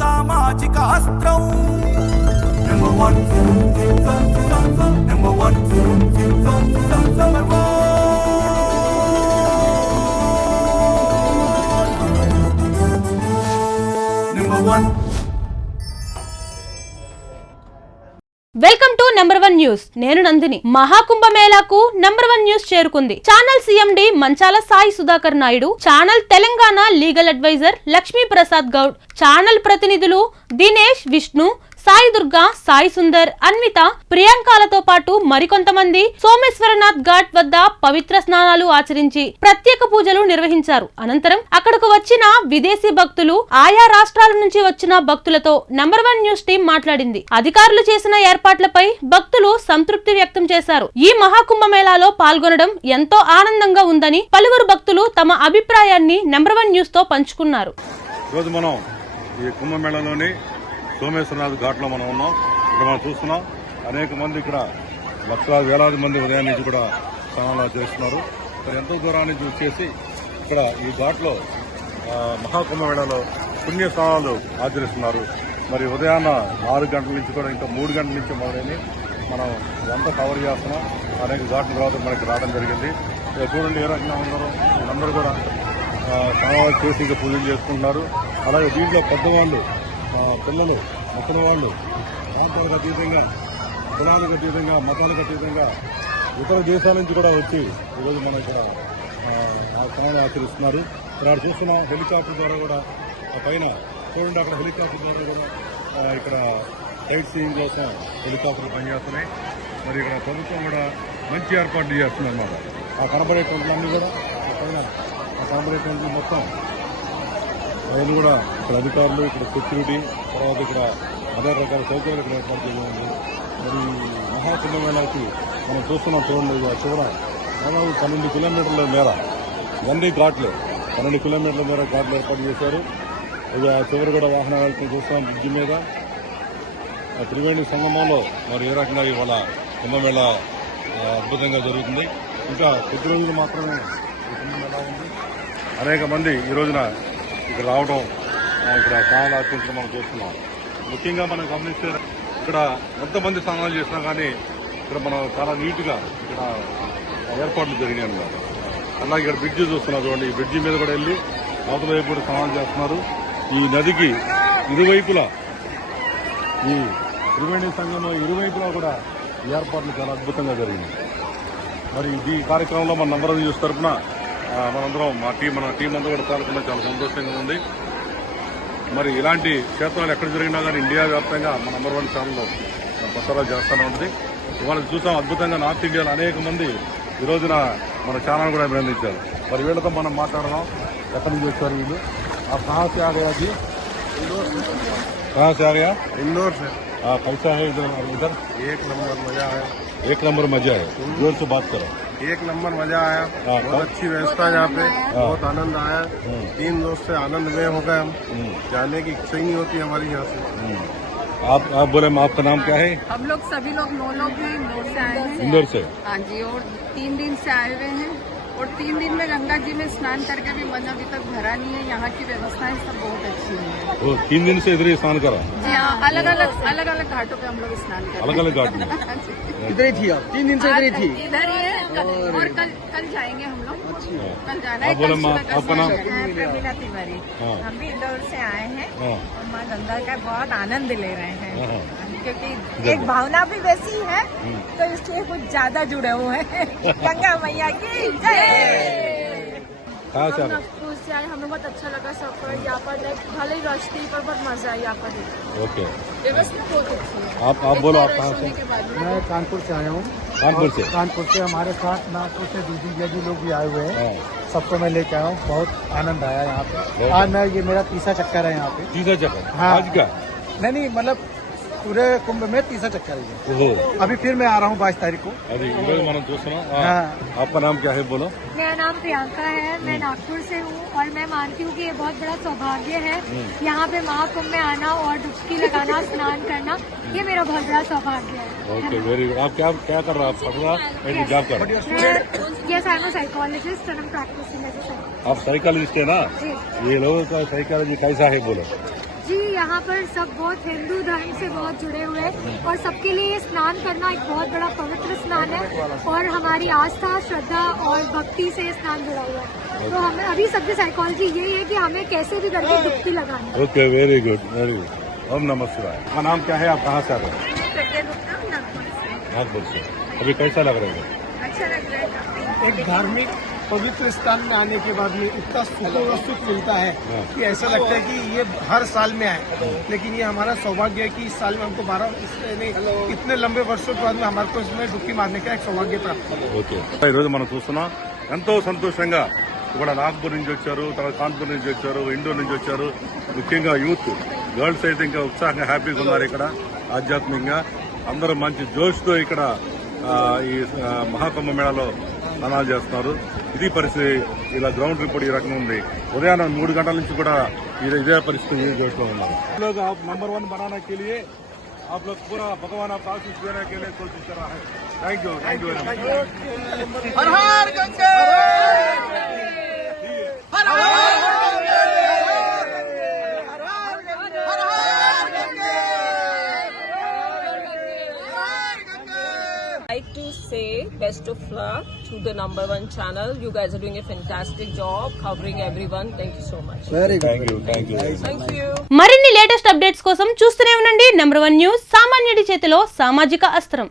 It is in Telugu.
సామాజిక అస్త్రం number 1 welcome to number 1 news. నేను నందిని. మహాకుంభమేళాకు నెంబర్ 1 న్యూస్ చేరుకుంది. Channel CMD Manchala Sai Sudhakar Naidu, channel Telangana legal adviser Lakshmi Prasad Goud, channel ప్రతినిధులు దినేష్, విష్ణు, సాయి దుర్గా, సాయి సుందర్, అన్విత, ప్రియాంకలతో పాటు మరికొంతమంది సోమేశ్వరనాథ్ ఘాట్ వద్ద పవిత్ర స్నానాలు ఆచరించి ప్రత్యేక పూజలు నిర్వహించారు. అనంతరం అక్కడకు వచ్చిన విదేశీ భక్తులు, ఆయా రాష్ట్రాల నుంచి వచ్చిన భక్తులతో నెంబర్ 1 న్యూస్ టీం మాట్లాడింది. అధికారులు చేసిన ఏర్పాట్లపై భక్తులు సంతృప్తి వ్యక్తం చేశారు. ఈ మహాకుంభమేళాలో పాల్గొనడం ఎంతో ఆనందంగా ఉందని పలువురు భక్తులు తమ అభిప్రాయాన్ని నెంబర్ 1 న్యూస్ తో పంచుకున్నారు. సోమేశ్వరనాథ్ ఘాట్లో మనం ఉన్నాం. ఇక్కడ మనం చూస్తున్నాం అనేక మంది ఇక్కడ లక్షలాది వేలాది మంది ఉదయం నుంచి కూడా స్నానాలు చేస్తున్నారు. ఇక్కడ ఎంతో దూరం నుంచి వచ్చేసి ఇక్కడ ఈ ఘాట్లో మహాకుంభమేళాలో పుణ్య స్నానాలు ఆచరిస్తున్నారు. మరి ఉదయాన్న 4 గంటల నుంచి కూడా ఇంకా 3 గంటల నుంచి మొదలైన మనం ఎంత కవర్ చేస్తున్నాం. అనేక ఘాట్ల తర్వాత మనకి రావడం జరిగింది. చూడండి ఏ రకంగా ఉన్నారో వీళ్ళందరూ కూడా స్నానాలు చేసి ఇంకా పూజలు చేసుకుంటున్నారు. అలాగే దీంట్లో పెద్దవాళ్ళు, పిల్లలు, ముసలి వాళ్ళు ప్రాంతాలకు అతీతంగా, కులాలకు అతీతంగా, మతాలకు అతీతంగా ఇతర దేశాల నుంచి కూడా వచ్చి ఈరోజు మనం ఇక్కడ ఆ స్నానాలు ఆచరిస్తున్నారు. ఇక్కడ చూస్తున్నాం హెలికాప్టర్ ద్వారా కూడా పైన చూడండి, అక్కడ హెలికాప్టర్ ద్వారా కూడా ఇక్కడ సైట్ సీయింగ్ కోసం హెలికాప్టర్లు పనిచేస్తున్నాయి. మరి ఇక్కడ ప్రభుత్వం కూడా మంచి ఏర్పాట్లు చేస్తుంది అన్నమాట. ఆ కనబడేటువంటి అన్నీ కూడా పైన ఆ కనబడేటువంటి మొత్తం ఆయన కూడా ఇక్కడ అధికారులు, ఇక్కడ సెక్యూరిటీ, తర్వాత ఇక్కడ అనేక రకాల సౌకర్యాలు ఇక్కడ ఏర్పాటు చేయడం. మరి మహాకుంభమేళాకి మనం చూస్తున్నాం. చూడండి చివర దాదాపు 12 కిలోమీటర్ల మేర ఇవన్నీ ఘాట్లు, 12 కిలోమీటర్ల మేర ఘాట్లు ఏర్పాటు చేశారు. ఇక చివరి కూడా వాహనాలు వెళ్తే చూస్తాం బ్రిడ్జి మీద. త్రివేణి సంగమంలో మరి ఏ రకంగా ఇవాళ కుంభమేళ అద్భుతంగా జరుగుతుంది. ఇంకా కొద్ది రోజులు మాత్రమే ఈ కుంభమేళ ఉంది. అనేక మంది ఈ రోజున ఇక్కడ రావడం, ఇక్కడ స్నానాలు ఆచరించడం మనం చూస్తున్నాం. ముఖ్యంగా మనం గమనిస్తే ఇక్కడ ఎంతమంది స్నానాలు చేసినా కానీ ఇక్కడ మనం చాలా నీట్గా ఇక్కడ ఏర్పాట్లు జరిగినాయి అన్నమాట. అలాగే ఇక్కడ బ్రిడ్జి చూస్తున్నాం చూడండి. ఈ బ్రిడ్జి మీద కూడా వెళ్ళి అవతల వైపు కూడా స్నానాలు చేస్తున్నారు. ఈ నదికి ఇరువైపులా, ఈ త్రివేణి సంగమం ఇరువైపులా కూడా ఏర్పాట్లు చాలా అద్భుతంగా జరిగినాయి. మరి ఈ కార్యక్రమంలో మన నెంబర్ 1 న్యూస్ తరఫున మనందరం మన టీం అంతా కూడా పాల్గొన్న చాలా సంతోషంగా ఉంది. మరి ఇలాంటి క్షేత్రాలు ఎక్కడ జరిగినా కానీ ఇండియా వ్యాప్తంగా మన నెంబర్ 1 ఛానల్లో ప్రసారాలు చేస్తూనే ఉంటుంది. ఇవాళ చూసాం అద్భుతంగా నార్త్ ఇండియాలో అనేక మంది ఈ రోజున మన ఛానల్ కూడా అభినందించారు. మరి వీళ్ళతో మనం మాట్లాడదాం. ఎక్కడి నుంచి వచ్చారు వీళ్ళు? कहाँ से आ गया जी? कहाँ से आ गया? इंदौर से। कैसा है इधर? एक नंबर मजा आया। एक नंबर मजा है। जोर से बात करो। एक नंबर मजा आया। बहुत अच्छी व्यवस्था यहाँ पे, बहुत आनंद आया। 3 दोस्त से आनंद में हो गए हम। जाने की इच्छा ही नहीं होती हमारी यहाँ से। आप बोले आपका नाम क्या है? हम लोग सभी लोग 9 लोग हैं, इंदौर से आए हैं। इंदौर से? हाँ जी, और 3 दिन से आए हुए हैं और 3 दिन में गंगा जी में स्नान करके भी मन अभी तक भरा नहीं है। यहाँ की व्यवस्थाएं सब बहुत अच्छी हैं। 3 दिन से इधर ही स्नान करा? जी हाँ, अलग अलग घाटों पे हम लोग स्नान कर। अलग अलग घाट में? इधर ही थी आप? 3 दिन से इधर ही थी? इधर ही है और कल जाएंगे हम लोग। कल जाना है। आप बोले आपका नाम? प्रमिला तिवारी। हम भी इंदौर से आए हैं और माँ गंगा का बहुत आनंद ले रहे हैं, क्योंकि एक भावना भी वैसी है तो इसलिए कुछ ज्यादा जुड़े हुए हैं। गंगा मैया की जय। नागपुर से आए, हमें बहुत अच्छा लगा सफर। यहाँ पर भले ही रास्ते पर बहुत मजा आया। यहाँ पर ओके, व्यवस्था बहुत अच्छी है। आप बोलो आप कहाँ से? मैं कानपुर से आया हूँ। कानपुर से हमारे साथ नागपुर से दीदी लोग भी आए हुए हैं। सबको मैं लेके आया हूँ। बहुत आनंद आया यहाँ पे। आज मैं ये मेरा 3रा चक्कर है यहाँ पे। 3रा चक्कर? हाँ। आज का? नहीं मतलब पूरे कुंभ में 3रा चक्कर है। अभी फिर मैं आ रहा हूँ 22 तारीख को। अरे మనం చూస్తున్నాం. हाँ। आपका नाम क्या है बोलो? मेरा नाम प्रियंका है, मैं नागपुर से हूँ और मैं मानती हूँ कि ये बहुत बड़ा सौभाग्य है यहाँ पे महाकुंभ में आना और डुबकी लगाना, स्नान करना, ये मेरा बहुत बड़ा सौभाग्य है। Okay, very good. आप क्या कर रहा? आप पढ़ रहा है? जॉब कर रहा? Yes, I am a psychologist and I'm practicing as a psychologist. आप साइकोलॉजिस्ट है ना? ये लोगों का साइकोलॉजी कैसा है बोलो? जी यहाँ पर सब बहुत हिंदू धर्म से बहुत जुड़े हुए हैं और सबके लिए ये स्नान करना एक बहुत बड़ा पवित्र स्नान है और हमारी आस्था, श्रद्धा और भक्ति से ये स्नान जुड़ा हुआ है। तो हमें अभी सबकी साइकोलॉजी यही है कि हमें कैसे भी करके डुबकी लगानी है। Okay, very good, very good. ओम नमः शिवाय। आपका नाम क्या है? आप कहाँ से आ रहे हैं? नागपुर से। अभी कैसा लग रहा है? अच्छा लग रहा है। एक धार्मिक पवित्र स्थान में आने के बाद में इतना सुकून और सुख मिलता है कि ऐसा लगता है कि ये हर साल में आए, लेकिन ये हमारा सौभाग्य है कि इस साल में हमको 12 इतने लंबे वर्षों के बाद में हमारे को इसमें डुबकी मारने का एक सौभाग्य प्राप्त हुआ। ఓకే, ఈరోజు మనం చూస్తున్నాం ఎంతో సంతోషంగా ఇక్కడ నాగ్పూర్ నుంచి వచ్చారు, తర్వాత కాన్పూర్ నుంచి వచ్చారు, ఇండోర్ నుంచి వచ్చారు. ముఖ్యంగా యూత్ గర్ల్స్ అయితే ఇంకా ఉత్సాహంగా హ్యాపీగా ఉన్నారు. ఇక్కడ ఆధ్యాత్మికంగా అందరూ మంచి జోష్తో ఇక్కడ ఈ మహాకుంభ మేళాలో స్నానాలు చేస్తున్నారు. ఇది పరిస్థితి. ఇలా గ్రౌండ్ రిపోర్ట్ ఈ రకంగా ఉంది. ఉదయాన్నే 3 గంటల నుంచి కూడా ఇదే పరిస్థితి జోష్లో ఉన్నారు. लोग आप नंबर 1 बनाने के लिए आप लोग पूरा भगवान आप आशीष देने के लिए कोशिश कर रहा है. Thank you very much. Her her Gange her her Gange her her Gange like to say best of luck to the number 1 channel. You guys are doing a fantastic job covering everyone. Thank you so much. Thank you. Thank you. మరిన్ని లేటెస్ట్ అప్డేట్స్ కోసం చూస్తూనే ఉండండి నెంబర్ 1 న్యూస్. సామాన్యుడి చేతిలో సామాజిక అస్త్రం.